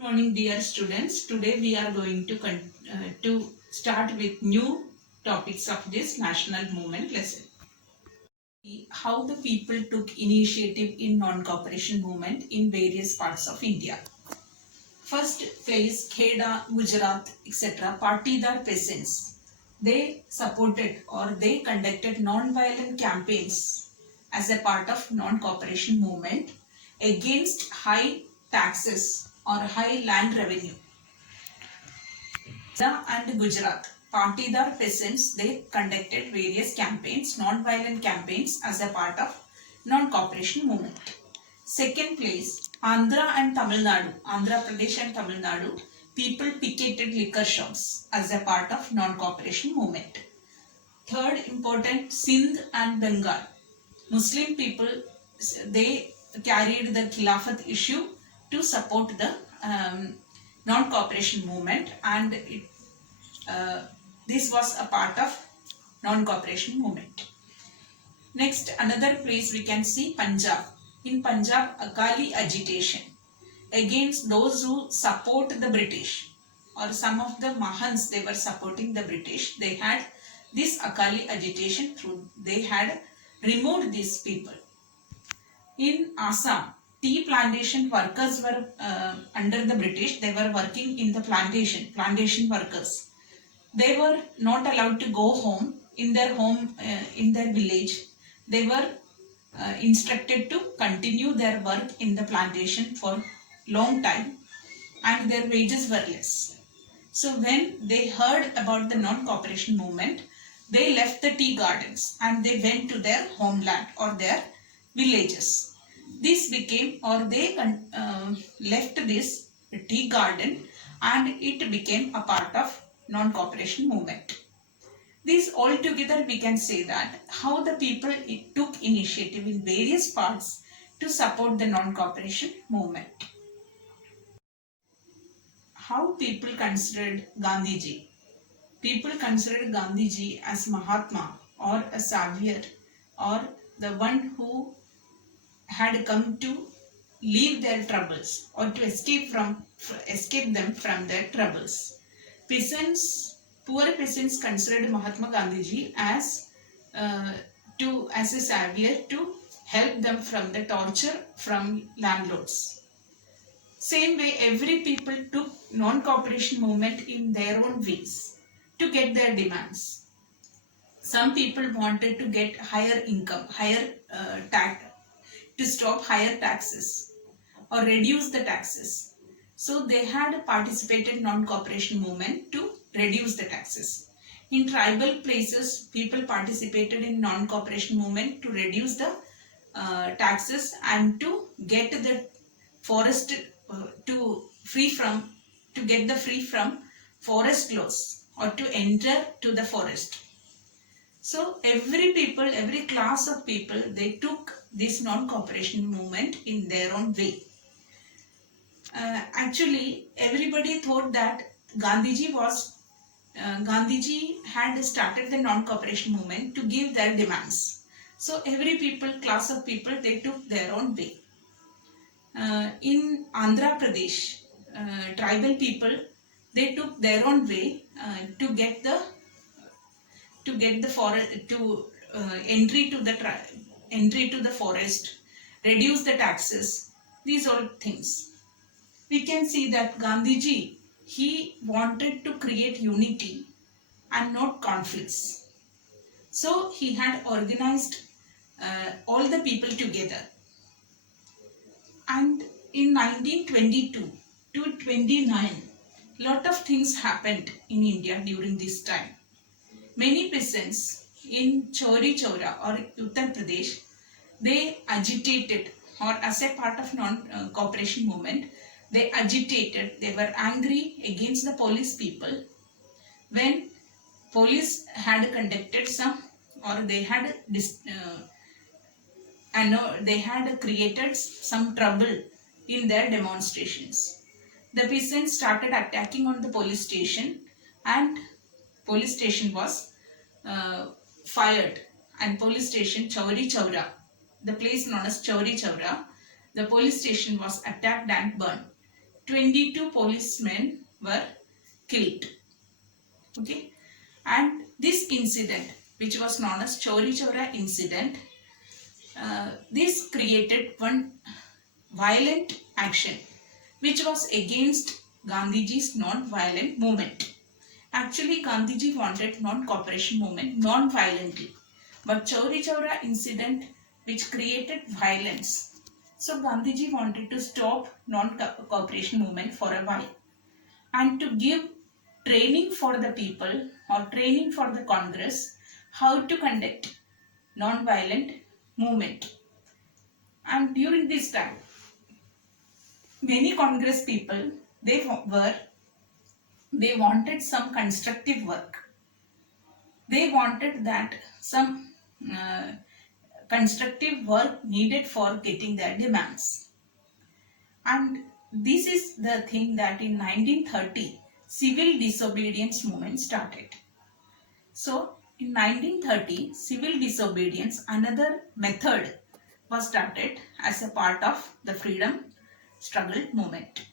Good morning, dear students. Today we are going to start with new topics of this national movement lesson. How the people took initiative in non-cooperation movement in various parts of India. First place, Kheda, Gujarat, etc. Partidar peasants. They supported or they conducted non-violent campaigns as a part of non-cooperation movement against high taxes or high land revenue. And Gujarat, Partidar peasants, they conducted various campaigns, non-violent campaigns as a part of non-cooperation movement. Second place, Andhra and Tamil Nadu, Andhra Pradesh and Tamil Nadu, people picketed liquor shops as a part of non-cooperation movement. Third important, Sindh and Bengal, Muslim people, they carried the Khilafat issue to support the non-cooperation movement, and this was a part of non-cooperation movement. Next, another place we can see Punjab. In Punjab, Akali agitation against those who support the British, or some of the Mahans, they were supporting the British. They had this Akali agitation through, they had removed these people. In Assam, tea plantation workers were under the British. They were working in the plantation workers. They were not allowed to go home, in their village. They were instructed to continue their work in the plantation for long time, and their wages were less. So when they heard about the non-cooperation movement, they left the tea gardens and they went to their homeland or their villages. This became, or they left this tea garden, and it became a part of non-cooperation movement. This altogether we can say that how the people took initiative in various parts to support the non-cooperation movement. How people considered Gandhiji. People considered Gandhiji as Mahatma or a savior, or the one who had come to leave their troubles or to escape them from their troubles. Poor peasants considered Mahatma Gandhiji as a savior to help them from the torture from landlords. Same way, every people took non-cooperation movement in their own ways to get their demands. Some people wanted to get higher income, to stop higher taxes or reduce the taxes. So they had participated in non-cooperation movement to reduce the taxes. In tribal places, people participated in non-cooperation movement to reduce the taxes and to get the forest to get the free from forest laws, or to enter to the forest. So every class of people, they took this non-cooperation movement in their own way. Actually, everybody thought that Gandhiji had started the non-cooperation movement to give their demands. So every class of people, they took their own way. In Andhra Pradesh, tribal people, they took their own way to get the entry to the forest, reduce the taxes, these all things. We can see that Gandhiji, he wanted to create unity and not conflicts. So he had organized all the people together. And in 1922 to 29, lot of things happened in India during this time. Many peasants in Chauri Chaura or Uttar Pradesh, they agitated, or as a part of non-cooperation movement, they agitated, they were angry against the police people when police had conducted some, or they had created some trouble in their demonstrations. The peasants started attacking on the police station, and police station was fired, and police station Chauri Chaura, the place known as Chauri Chaura, the police station was attacked and burned. 22 policemen were killed. Okay, and this incident, which was known as Chauri Chaura incident, this created one violent action which was against Gandhiji's non-violent movement. Actually, Gandhiji wanted non-cooperation movement non-violently, but Chauri Chaura incident which created violence. So Gandhiji wanted to stop non-cooperation movement for a while and to give training for the people or training for the Congress how to conduct non-violent movement. And during this time, many Congress people they wanted some constructive work. They wanted that some uh, constructive work needed for getting their demands. And this is the thing that in 1930 civil disobedience movement started. So in 1930 civil disobedience, another method was started as a part of the freedom struggle movement.